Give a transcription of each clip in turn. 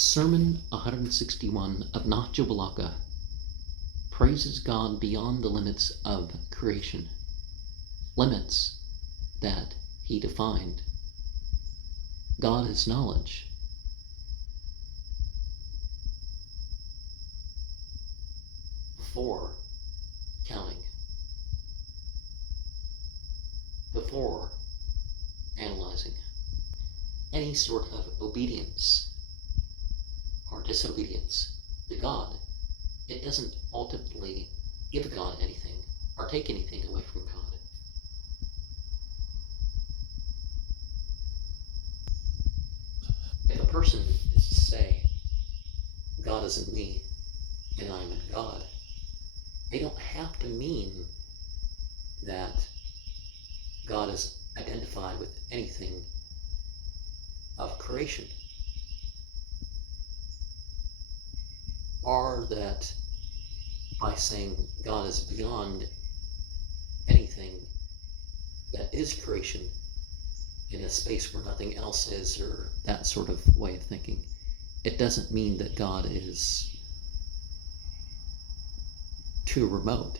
Sermon 161 of Nahjul Balagah praises God beyond the limits of creation, limits that he defined. God is knowledge. Before counting, before analyzing, any sort of obedience or disobedience to God, it doesn't ultimately give God anything or take anything away from God. If a person is to say, God is in me and I am in God, they don't have to mean that God is identified with anything of creation, or that by saying God is beyond anything that is creation in a space where nothing else is, or that sort of way of thinking. It doesn't mean that God is too remote.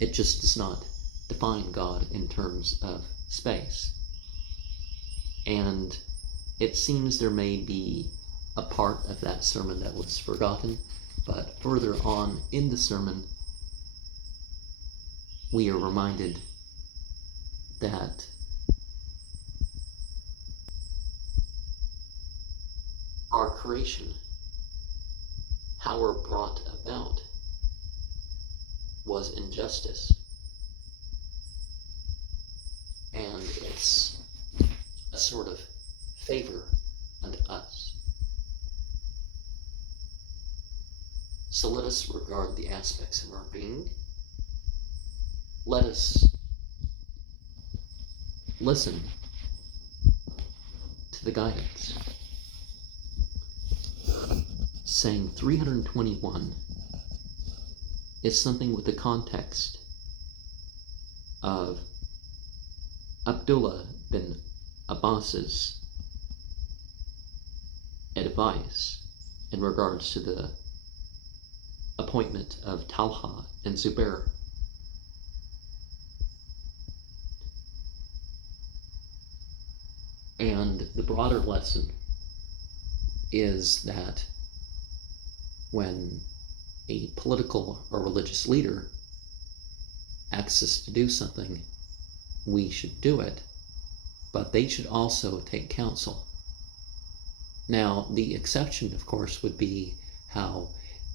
It just does not define God in terms of space. And it seems there may be a part of that sermon that was forgotten, but further on in the sermon, we are reminded that our creation, how we're brought about, was injustice. And it's a sort of favor unto us. So let us regard the aspects of our being. Let us listen to the guidance. Saying 321 is something with the context of Abdullah bin Abbas's advice in regards to the appointment of Talha and Zubair. And the broader lesson is that when a political or religious leader asks us to do something, we should do it, but they should also take counsel. Now, the exception, of course, would be how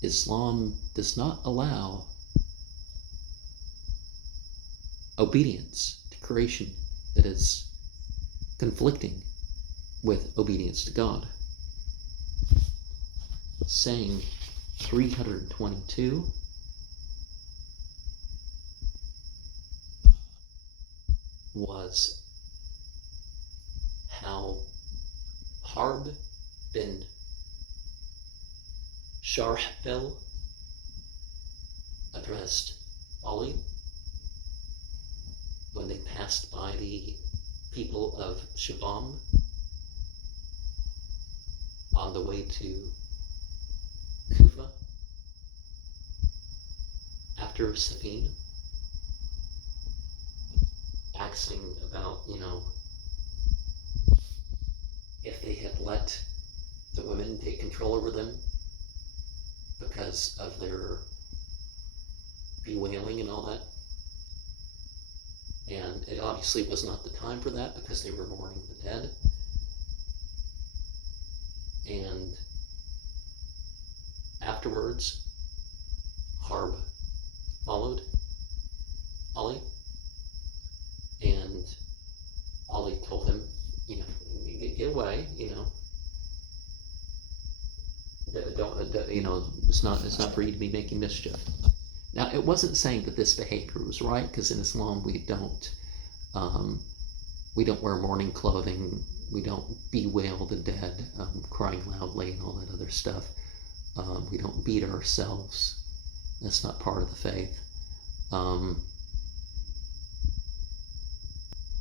Islam does not allow obedience to creation that is conflicting with obedience to God. Saying 322 was how Harb bin Sharhbil addressed Ali when they passed by the people of Shabam on the way to Kufa after Sabine, asking about, if they had let the women take control over them because of their bewailing and all that. And it obviously was not the time for that because they were mourning the dead. And afterwards, Harb followed Ali, and Ali told him, get away, it's not for you to be making mischief. Now, it wasn't saying that this behavior was right, because in Islam we don't wear mourning clothing, we don't bewail the dead, crying loudly and all that other stuff. We don't beat ourselves. That's not part of the faith.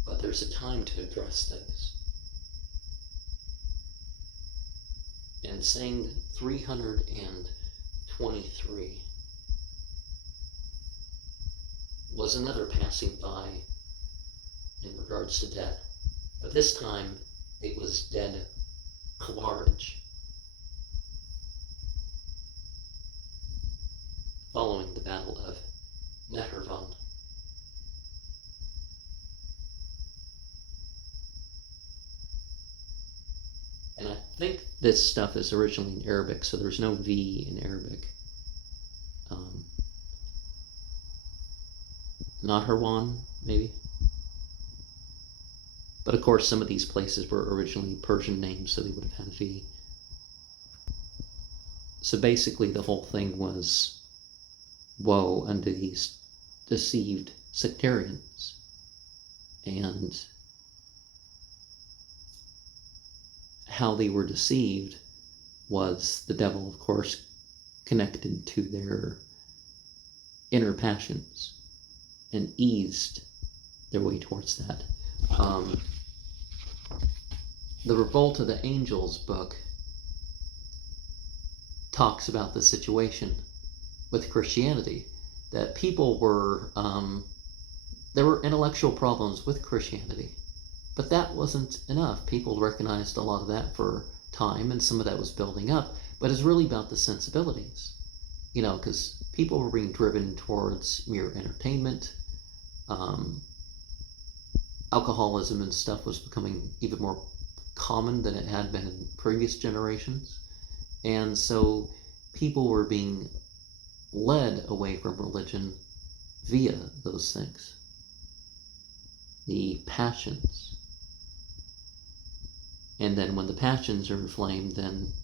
But there's a time to address things. And saying 323 was another passing by in regards to death, but this time it was dead Khawarij, following the Battle of Nahjul. And I think this stuff is originally in Arabic, so there's no V in Arabic. Nahjul, maybe? But of course, some of these places were originally Persian names, so they would have had a V. So basically, the whole thing was woe unto these deceived sectarians. And how they were deceived was the devil, of course, connected to their inner passions and eased their way towards that. The Revolt of the Angels book talks about the situation with Christianity, that people were, there were intellectual problems with Christianity, but that wasn't enough. People recognized a lot of that for time, and some of that was building up, but it's really about the sensibilities, because people were being driven towards mere entertainment. Alcoholism and stuff was becoming even more common than it had been in previous generations. And so people were being led away from religion via those things. The passions. And then when the passions are inflamed, then,